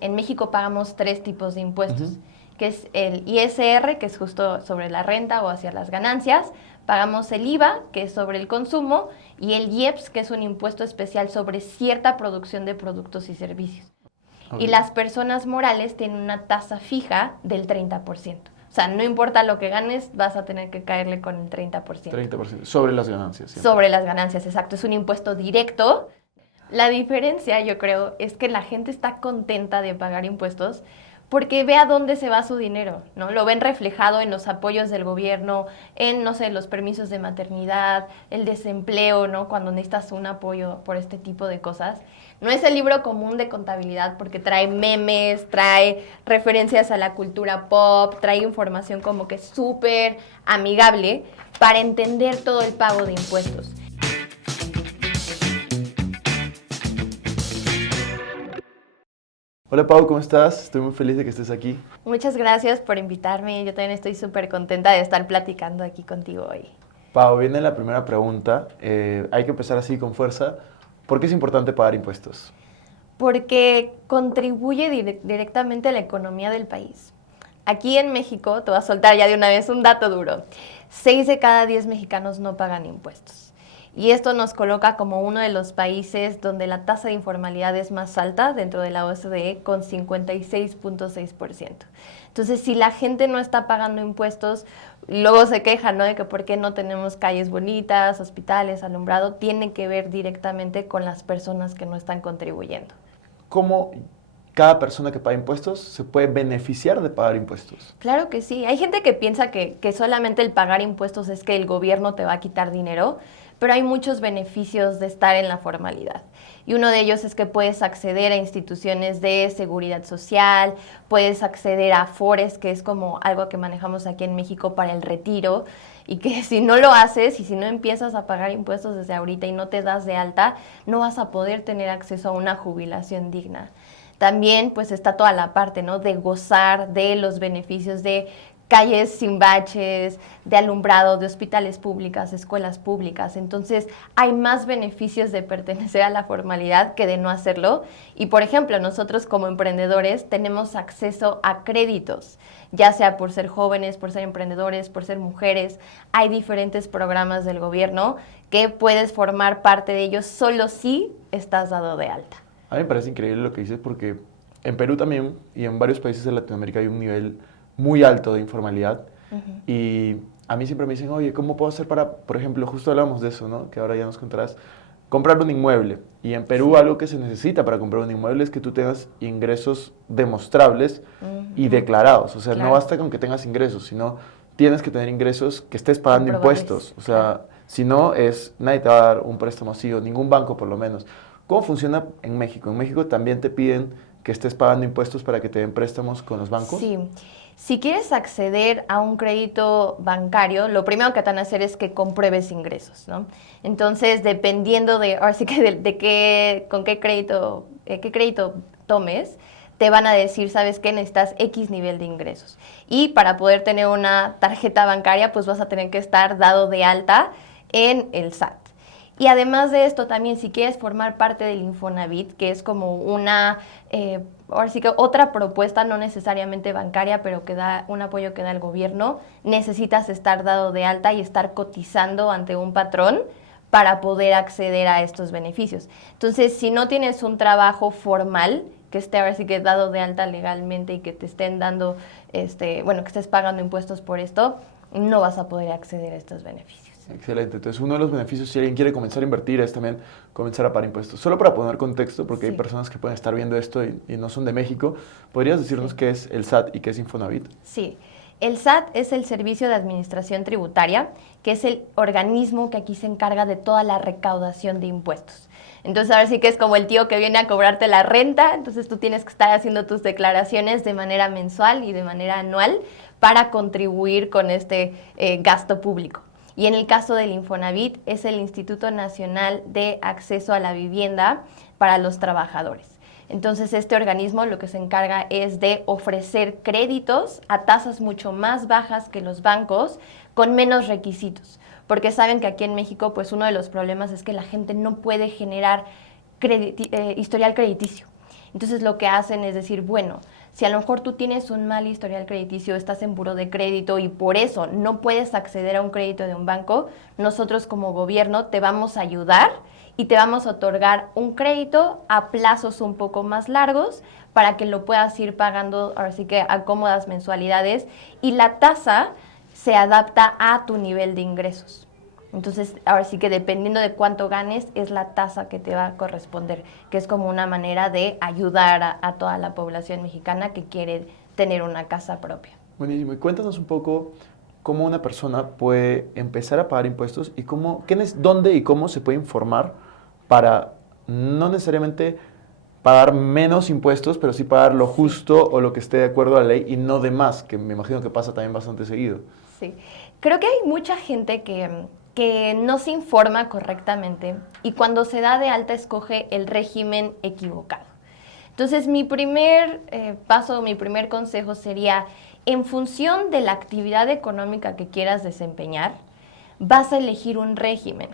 En México pagamos 3 tipos de impuestos, que es el ISR, que es justo sobre la renta o hacia las ganancias, pagamos el IVA, que es sobre el consumo, y el IEPS, que es un impuesto especial sobre cierta producción de productos y servicios. Y las personas morales tienen una tasa fija del 30%. O sea, no importa lo que ganes, vas a tener que caerle con el 30%. 30%, sobre las ganancias. Siempre. Sobre las ganancias, exacto. Es un impuesto directo. La diferencia, yo creo, es que la gente está contenta de pagar impuestos porque ve a dónde se va su dinero, ¿no? Lo ven reflejado en los apoyos del gobierno, en, no sé, los permisos de maternidad, el desempleo, ¿no? Cuando necesitas un apoyo por este tipo de cosas. No es el libro común de contabilidad porque trae memes, trae referencias a la cultura pop, trae información como que súper amigable para entender todo el pago de impuestos. Hola Pau, ¿cómo estás? Estoy muy feliz de que estés aquí. Muchas gracias por invitarme. Yo también estoy súper contenta de estar platicando aquí contigo hoy. Pau, viene la primera pregunta. Hay que empezar así con fuerza. ¿Por qué es importante pagar impuestos? Porque contribuye directamente a la economía del país. Aquí en México, te voy a soltar ya de una vez un dato duro, 6 de cada 10 mexicanos no pagan impuestos. Y esto nos coloca como uno de los países donde la tasa de informalidad es más alta dentro de la OCDE, con 56.6%. Entonces, si la gente no está pagando impuestos, luego se quejan, ¿no? De que por qué no tenemos calles bonitas, hospitales, alumbrado, tiene que ver directamente con las personas que no están contribuyendo. ¿Cómo cada persona que paga impuestos se puede beneficiar de pagar impuestos? Claro que sí. Hay gente que piensa que solamente el pagar impuestos es que el gobierno te va a quitar dinero, pero hay muchos beneficios de estar en la formalidad. Y uno de ellos es que puedes acceder a instituciones de seguridad social, puedes acceder a Afores, que es como algo que manejamos aquí en México para el retiro, y que si no lo haces y si no empiezas a pagar impuestos desde ahorita y no te das de alta, no vas a poder tener acceso a una jubilación digna. También pues está toda la parte, ¿no? De gozar de los beneficios de calles sin baches, de alumbrado, de hospitales públicas, escuelas públicas. Entonces, hay más beneficios de pertenecer a la formalidad que de no hacerlo. Y, por ejemplo, nosotros como emprendedores tenemos acceso a créditos, ya sea por ser jóvenes, por ser emprendedores, por ser mujeres. Hay diferentes programas del gobierno que puedes formar parte de ellos solo si estás dado de alta. A mí me parece increíble lo que dices porque en Perú también y en varios países de Latinoamérica hay un nivel muy alto de informalidad. Y a mí siempre me dicen, oye, ¿cómo puedo hacer para, por ejemplo, justo hablamos de eso, ¿no? Que ahora ya nos contarás, comprar un inmueble? Y en Perú algo que se necesita para comprar un inmueble es que tú tengas ingresos demostrables y declarados. O sea, no basta con que tengas ingresos, sino tienes que tener ingresos que estés pagando impuestos. O sea, si no, nadie te va a dar un préstamo así, o ningún banco por lo menos. ¿Cómo funciona en México? ¿En México también te piden que estés pagando impuestos para que te den préstamos con los bancos? Sí. Si quieres acceder a un crédito bancario, lo primero que te van a hacer es que compruebes ingresos, ¿no? Entonces, dependiendo de, ahora sí que con qué crédito tomes, te van a decir, ¿sabes qué? Necesitas X nivel de ingresos. Y para poder tener una tarjeta bancaria, pues vas a tener que estar dado de alta en el SAT. Y además de esto, también si quieres formar parte del Infonavit, que es como una, ahora sí que otra propuesta, no necesariamente bancaria, pero que da un apoyo que da el gobierno, necesitas estar dado de alta y estar cotizando ante un patrón para poder acceder a estos beneficios. Entonces, si no tienes un trabajo formal, que esté ahora sí que dado de alta legalmente y que te estén dando, bueno, que estés pagando impuestos por esto, no vas a poder acceder a estos beneficios. Excelente. Entonces, uno de los beneficios, si alguien quiere comenzar a invertir, es también comenzar a pagar impuestos. Solo para poner contexto, porque hay personas que pueden estar viendo esto y no son de México, ¿podrías decirnos qué es el SAT y qué es Infonavit? Sí. El SAT es el Servicio de Administración Tributaria, que es el organismo que aquí se encarga de toda la recaudación de impuestos. Entonces, ahora sí que es como el tío que viene a cobrarte la renta, entonces tú tienes que estar haciendo tus declaraciones de manera mensual y de manera anual para contribuir con este gasto público. Y en el caso del Infonavit es el Instituto Nacional de Acceso a la Vivienda para los Trabajadores. Entonces, este organismo lo que se encarga es de ofrecer créditos a tasas mucho más bajas que los bancos con menos requisitos, porque saben que aquí en México pues uno de los problemas es que la gente no puede generar historial crediticio. Entonces lo que hacen es decir, bueno, si a lo mejor tú tienes un mal historial crediticio, estás en buró de crédito y por eso no puedes acceder a un crédito de un banco, nosotros como gobierno te vamos a ayudar y te vamos a otorgar un crédito a plazos un poco más largos para que lo puedas ir pagando, ahora sí que a cómodas mensualidades, y la tasa se adapta a tu nivel de ingresos. Entonces, ahora sí que dependiendo de cuánto ganes, es la tasa que te va a corresponder, que es como una manera de ayudar a toda la población mexicana que quiere tener una casa propia. Buenísimo. Y cuéntanos un poco cómo una persona puede empezar a pagar impuestos y dónde y cómo se puede informar para no necesariamente pagar menos impuestos, pero sí pagar lo justo o lo que esté de acuerdo a la ley y no de más, que me imagino que pasa también bastante seguido. Sí, creo que hay mucha gente que no se informa correctamente y cuando se da de alta escoge el régimen equivocado. Entonces, mi primer paso, mi primer consejo sería, en función de la actividad económica que quieras desempeñar, vas a elegir un régimen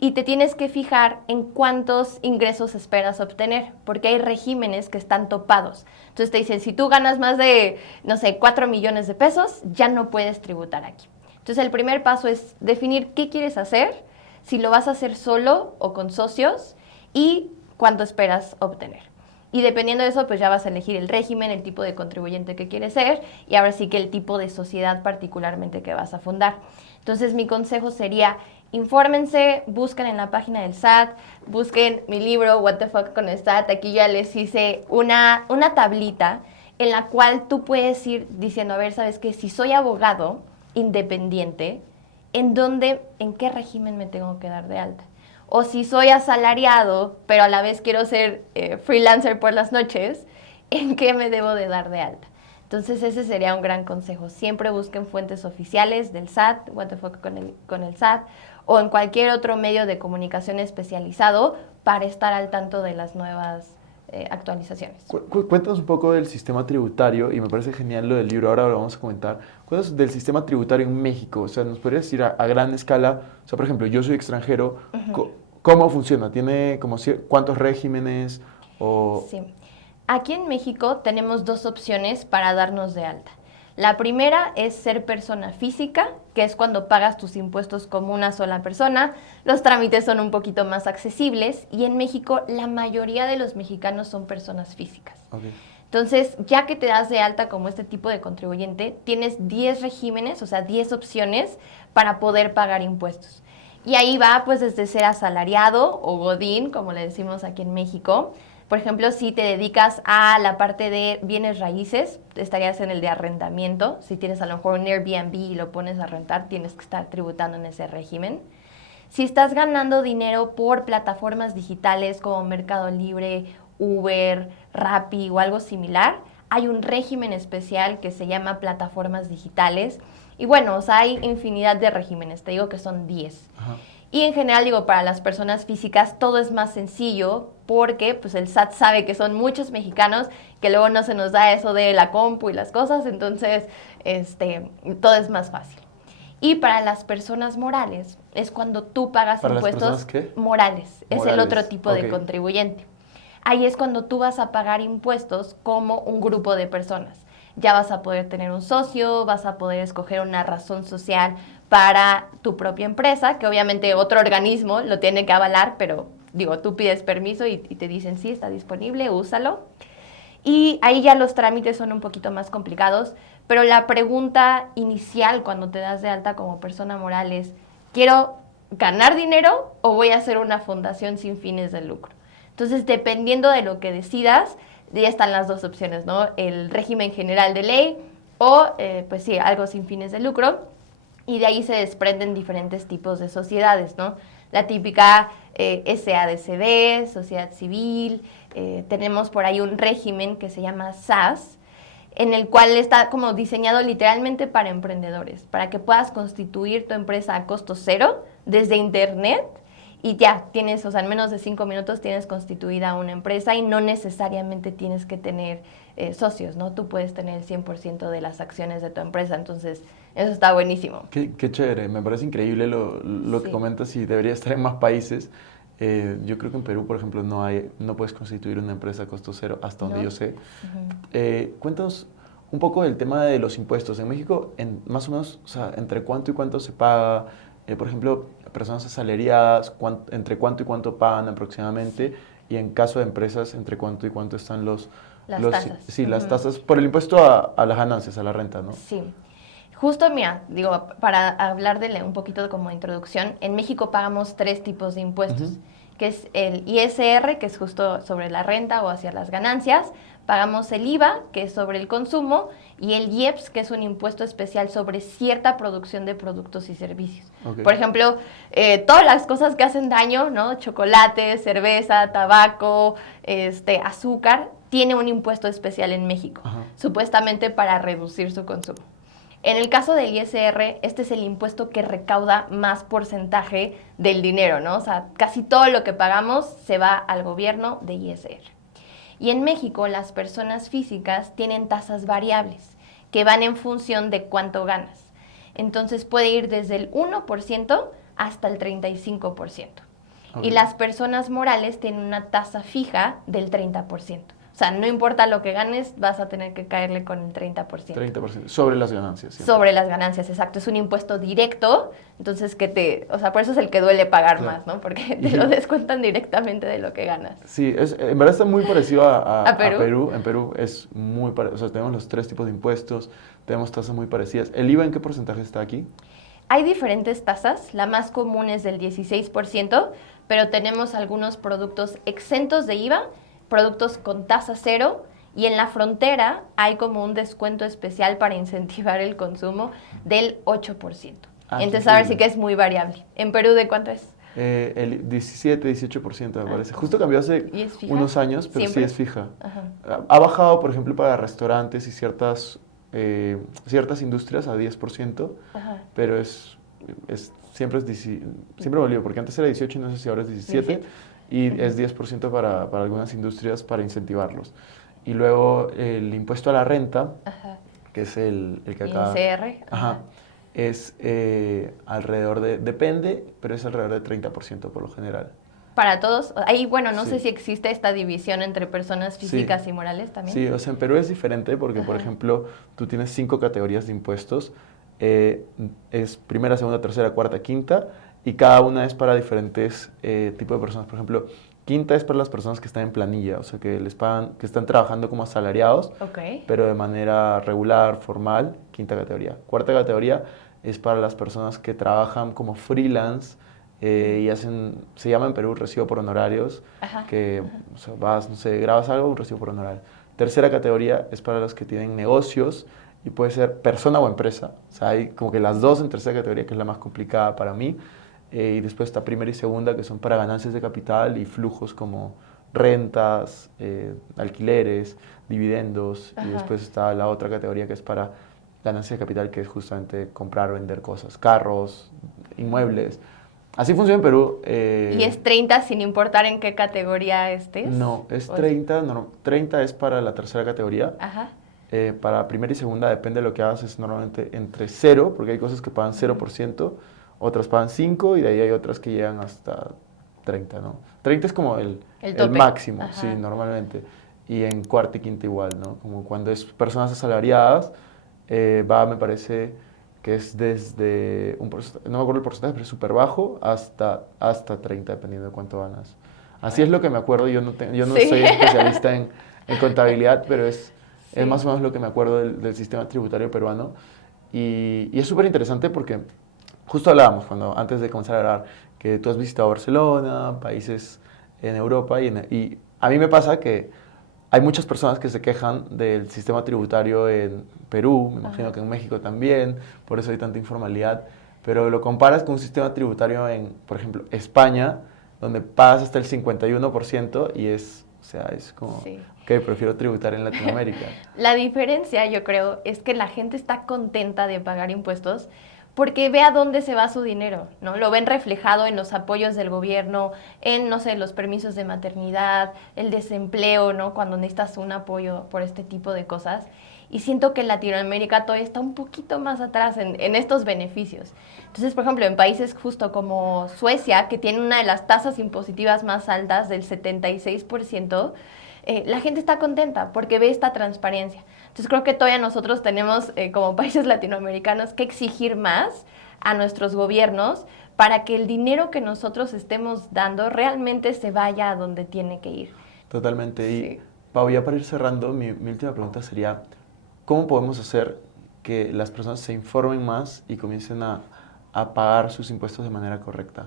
y te tienes que fijar en cuántos ingresos esperas obtener, porque hay regímenes que están topados. Entonces te dicen, si tú ganas más de, no sé, 4 millones de pesos, ya no puedes tributar aquí. Entonces el primer paso es definir qué quieres hacer, si lo vas a hacer solo o con socios y cuánto esperas obtener. Y dependiendo de eso, pues ya vas a elegir el régimen, el tipo de contribuyente que quieres ser y ahora sí que el tipo de sociedad particularmente que vas a fundar. Entonces mi consejo sería, infórmense, busquen en la página del SAT, busquen mi libro What the Fuck con el SAT. Aquí ya les hice una tablita en la cual tú puedes ir diciendo, a ver, ¿sabes qué? Si soy abogado independiente, ¿en qué régimen me tengo que dar de alta? O si soy asalariado, pero a la vez quiero ser freelancer por las noches, ¿en qué me debo de dar de alta? Entonces ese sería un gran consejo. Siempre busquen fuentes oficiales del SAT, What the Fuck con el SAT, o en cualquier otro medio de comunicación especializado para estar al tanto de las nuevas actualizaciones. Cuéntanos un poco del sistema tributario, y me parece genial lo del libro, ahora lo vamos a comentar. Cuéntanos del sistema tributario en México, o sea, ¿nos podrías decir a gran escala? O sea, por ejemplo, yo soy extranjero, ¿cómo funciona? ¿Tiene como cuántos regímenes? Sí. Aquí en México tenemos dos opciones para darnos de alta. La primera es ser persona física, que es cuando pagas tus impuestos como una sola persona. Los trámites son un poquito más accesibles y en México la mayoría de los mexicanos son personas físicas. Okay. Entonces, ya que te das de alta como este tipo de contribuyente, tienes 10 regímenes, o sea, 10 opciones para poder pagar impuestos. Y ahí va pues desde ser asalariado o godín, como le decimos aquí en México. Por ejemplo, si te dedicas a la parte de bienes raíces, estarías en el de arrendamiento. Si tienes a lo mejor un Airbnb y lo pones a rentar, tienes que estar tributando en ese régimen. Si estás ganando dinero por plataformas digitales como Mercado Libre, Uber, Rappi o algo similar, hay un régimen especial que se llama plataformas digitales. Y bueno, o sea, hay infinidad de regímenes, te digo que son 10. Ajá. Y en general, digo, para las personas físicas todo es más sencillo porque pues el SAT sabe que son muchos mexicanos que luego no se nos da eso de la compu y las cosas, entonces todo es más fácil. Y para las personas morales es cuando tú pagas ¿Para impuestos las personas qué? Morales, es el otro tipo de contribuyente. Ahí es cuando tú vas a pagar impuestos como un grupo de personas. Ya vas a poder tener un socio, vas a poder escoger una razón social para tu propia empresa, que obviamente otro organismo lo tiene que avalar, pero digo, tú pides permiso y te dicen sí, está disponible, úsalo. Y ahí ya los trámites son un poquito más complicados, pero la pregunta inicial cuando te das de alta como persona moral es, ¿quiero ganar dinero o voy a hacer una fundación sin fines de lucro? Entonces, dependiendo de lo que decidas, ya están las dos opciones, ¿no? El régimen general de ley o, pues sí, algo sin fines de lucro. Y de ahí se desprenden diferentes tipos de sociedades, ¿no? La típica SADCB, sociedad civil, tenemos por ahí un régimen que se llama SAS, en el cual está como diseñado literalmente para emprendedores, para que puedas constituir tu empresa a costo cero desde internet y ya tienes, o sea, en menos de 5 minutos tienes constituida una empresa y no necesariamente tienes que tener socios, ¿no? Tú puedes tener el 100% de las acciones de tu empresa, entonces eso está buenísimo. Qué chévere, me parece increíble lo que comentas y debería estar en más países. Yo creo que en Perú, por ejemplo, no puedes constituir una empresa a costo cero, hasta donde ¿No? yo sé. Ujú. Cuéntanos un poco del tema de los impuestos. En México, más o menos, o sea, ¿entre cuánto y cuánto se paga? Por ejemplo, personas asalariadas, ¿entre cuánto y cuánto pagan aproximadamente? Y en caso de empresas, ¿entre cuánto y cuánto están Las tasas. sí, las Ujú. tasas por el impuesto a las ganancias, a la renta, ¿no? Sí. Justo, mira, digo, para hablar de un poquito como introducción, en México pagamos tres tipos de impuestos, Ujú. que es el ISR, que es justo sobre la renta o hacia las ganancias, pagamos el IVA, que es sobre el consumo, y el IEPS, que es un impuesto especial sobre cierta producción de productos y servicios. Ok. Por ejemplo, todas las cosas que hacen daño, ¿no? Chocolate, cerveza, tabaco, azúcar, tiene un impuesto especial en México, Ajá. supuestamente para reducir su consumo. En el caso del ISR, este es el impuesto que recauda más porcentaje del dinero, ¿no? O sea, casi todo lo que pagamos se va al gobierno de ISR. Y en México, las personas físicas tienen tasas variables que van en función de cuánto ganas. Entonces puede ir desde el 1% hasta el 35%. Ok. Y las personas morales tienen una tasa fija del 30%. O sea, no importa lo que ganes, vas a tener que caerle con el 30%. 30% sobre las ganancias. Siempre. Sobre las ganancias, exacto. Es un impuesto directo, entonces o sea, por eso es el que duele pagar Claro. más, ¿no? Porque te lo descuentan directamente de lo que ganas. Sí, en verdad está muy parecido ¿A Perú? a Perú. En Perú es muy parecido. O sea, tenemos los tres tipos de impuestos, tenemos tasas muy parecidas. ¿El IVA en qué porcentaje está aquí? Hay diferentes tasas, la más común es del 16%, pero tenemos algunos productos exentos de IVA, productos con tasa cero, y en la frontera hay como un descuento especial para incentivar el consumo del 8%. Ah, qué Entonces, a ver sí increíble. que es muy variable. ¿En Perú de cuánto es? El 17, 18% me parece. Justo cambió hace ¿Y es fija? unos años, pero ¿Siempre? sí es fija. Ajá. Ha bajado, por ejemplo, para restaurantes y ciertas industrias a 10%, Ajá. pero siempre volvió, porque antes era 18 y no sé si ahora es 17, 17. y Ujú. es 10% para algunas industrias para incentivarlos. Y luego el impuesto a la renta, Ajá. que es el que acá... ISR. Ajá. Es depende, pero es alrededor de 30% por lo general. Para todos. Ahí, bueno, no Sí. sé si existe esta división entre personas físicas y morales también. Sí, o sea, en Perú es diferente porque, por Ajá. ejemplo, tú tienes 5 categorías de impuestos. Es primera, segunda, tercera, cuarta, quinta, y cada una es para diferentes tipos de personas. Por ejemplo, quinta es para las personas que están en planilla, o sea, que les pagan, que están trabajando como asalariados, Ok. pero de manera regular, formal, quinta categoría. Cuarta categoría es para las personas que trabajan como freelance y se llama en Perú recibo por honorarios, Ajá. que o sea, no sé, grabas algo, un recibo por honorario. Tercera categoría es para los que tienen negocios y puede ser persona o empresa. O sea, hay como que las dos en tercera categoría, que es la más complicada para mí. Y después está primera y segunda, que son para ganancias de capital y flujos como rentas, alquileres, dividendos. Ajá. Y después está la otra categoría que es para ganancias de capital, que es justamente comprar o vender cosas, carros, inmuebles. Así funciona en Perú. ¿Y es 30 sin importar en qué categoría estés? No, es ¿O 30, no, 30 es para la tercera categoría. Ajá. Para primera y segunda, depende de lo que hagas, es normalmente entre 0, porque hay cosas que pagan 0%, otras pagan 5 y de ahí hay otras que llegan hasta 30, ¿no? 30 es como El el tope. máximo, Ajá. sí, normalmente. Y en cuarta y quinta igual, ¿no? Como cuando es personas asalariadas, me parece que es desde no me acuerdo el porcentaje, pero es súper bajo, hasta 30, dependiendo de cuánto ganas. Así es lo que me acuerdo, yo no Sí. soy especialista en contabilidad, pero es Sí. más o menos lo que me acuerdo del sistema tributario peruano. Y es súper interesante porque justo hablábamos antes de comenzar a grabar que tú has visitado Barcelona, países en Europa, y a mí me pasa que hay muchas personas que se quejan del sistema tributario en Perú, me imagino Ajá. que en México también, por eso hay tanta informalidad, pero lo comparas con un sistema tributario por ejemplo, España, donde pagas hasta el 51% y o sea, es como, Sí. ok, prefiero tributar en Latinoamérica. La diferencia, yo creo, es que la gente está contenta de pagar impuestos porque ve a dónde se va su dinero, ¿no? Lo ven reflejado en los apoyos del gobierno, en, no sé, los permisos de maternidad, el desempleo, ¿no? Cuando necesitas un apoyo por este tipo de cosas. Y siento que Latinoamérica todavía está un poquito más atrás en estos beneficios. Entonces, por ejemplo, en países justo como Suecia, que tiene una de las tasas impositivas más altas, del 76%, la gente está contenta porque ve esta transparencia. Entonces creo que todavía nosotros tenemos, como países latinoamericanos, que exigir más a nuestros gobiernos para que el dinero que nosotros estemos dando realmente se vaya a donde tiene que ir. Totalmente. Sí. Y Pau, ya para ir cerrando, mi última pregunta sería, ¿cómo podemos hacer que las personas se informen más y comiencen a pagar sus impuestos de manera correcta?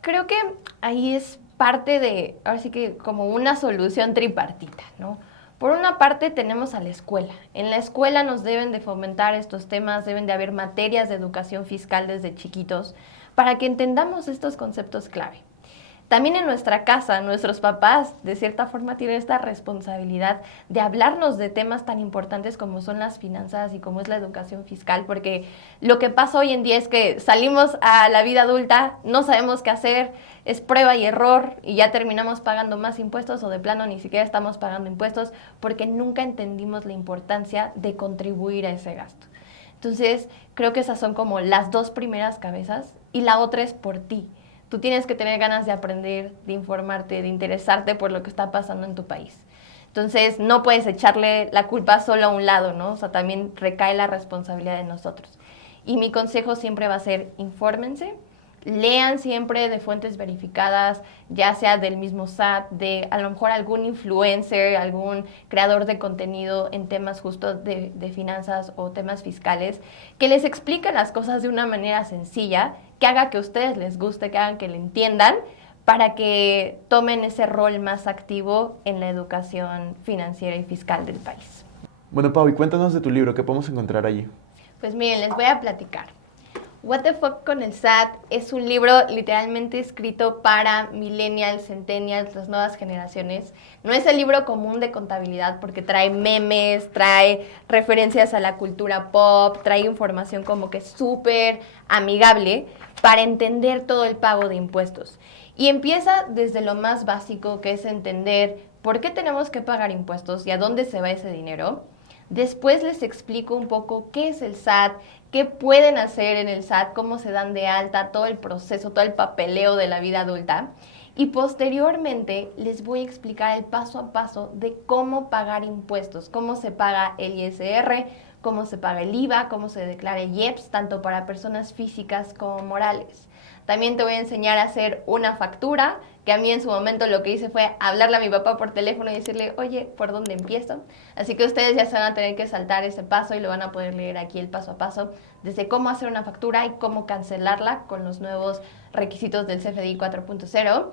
Creo que ahí es parte de, ahora sí que como una solución tripartita, ¿no? Por una parte tenemos a la escuela. En la escuela nos deben de fomentar estos temas, deben de haber materias de educación fiscal desde chiquitos para que entendamos estos conceptos clave. También en nuestra casa, nuestros papás de cierta forma tienen esta responsabilidad de hablarnos de temas tan importantes como son las finanzas y como es la educación fiscal, porque lo que pasa hoy en día es que salimos a la vida adulta, no sabemos qué hacer, es prueba y error y ya terminamos pagando más impuestos o de plano ni siquiera estamos pagando impuestos porque nunca entendimos la importancia de contribuir a ese gasto. Entonces, creo que esas son como las dos primeras cabezas y la otra es por ti. Tú tienes que tener ganas de aprender, de informarte, de interesarte por lo que está pasando en tu país. Entonces, no puedes echarle la culpa solo a un lado, ¿no? O sea, también recae la responsabilidad de nosotros. Y mi consejo siempre va a ser, infórmense, lean siempre de fuentes verificadas, ya sea del mismo SAT, de a lo mejor algún influencer, algún creador de contenido en temas justo de finanzas o temas fiscales, que les explique las cosas de una manera sencilla, que haga que a ustedes les guste, que hagan que le entiendan, para que tomen ese rol más activo en la educación financiera y fiscal del país. Bueno, Pau, y cuéntanos de tu libro, ¿qué podemos encontrar allí? Pues miren, les voy a platicar. What the Fuck con el SAT es un libro literalmente escrito para millennials, centennials, las nuevas generaciones. No es el libro común de contabilidad porque trae memes, trae referencias a la cultura pop, trae información como que súper amigable para entender todo el pago de impuestos. Y empieza desde lo más básico, que es entender por qué tenemos que pagar impuestos y a dónde se va ese dinero. Después les explico un poco qué es el SAT, qué pueden hacer en el SAT, cómo se dan de alta, todo el proceso, todo el papeleo de la vida adulta. Y posteriormente les voy a explicar el paso a paso de cómo pagar impuestos, cómo se paga el ISR, cómo se paga el IVA, cómo se declara el IEPS, tanto para personas físicas como morales. También te voy a enseñar a hacer una factura, que a mí en su momento lo que hice fue hablarle a mi papá por teléfono y decirle, oye, ¿por dónde empiezo? Así que ustedes ya se van a tener que saltar ese paso y lo van a poder leer aquí el paso a paso, desde cómo hacer una factura y cómo cancelarla con los nuevos requisitos del CFDI 4.0.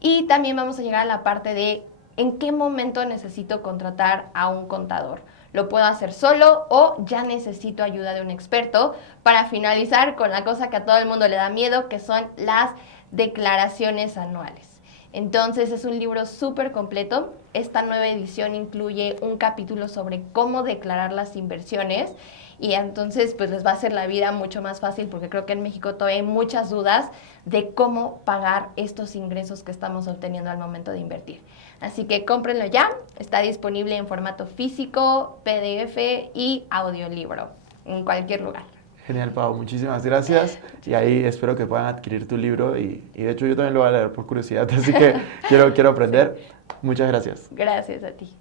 Y también vamos a llegar a la parte de en qué momento necesito contratar a un contador. ¿Lo puedo hacer solo o ya necesito ayuda de un experto? Para finalizar con la cosa que a todo el mundo le da miedo, que son las declaraciones anuales. Entonces es un libro súper completo. Esta nueva edición incluye un capítulo sobre cómo declarar las inversiones y entonces pues les va a hacer la vida mucho más fácil porque creo que en México todavía hay muchas dudas de cómo pagar estos ingresos que estamos obteniendo al momento de invertir. Así que cómprenlo ya, está disponible en formato físico, PDF y audiolibro en cualquier lugar. Genial, Pau, muchísimas gracias. Y ahí espero que puedan adquirir tu libro y de hecho yo también lo voy a leer por curiosidad, así que quiero aprender. Muchas gracias. Gracias a ti.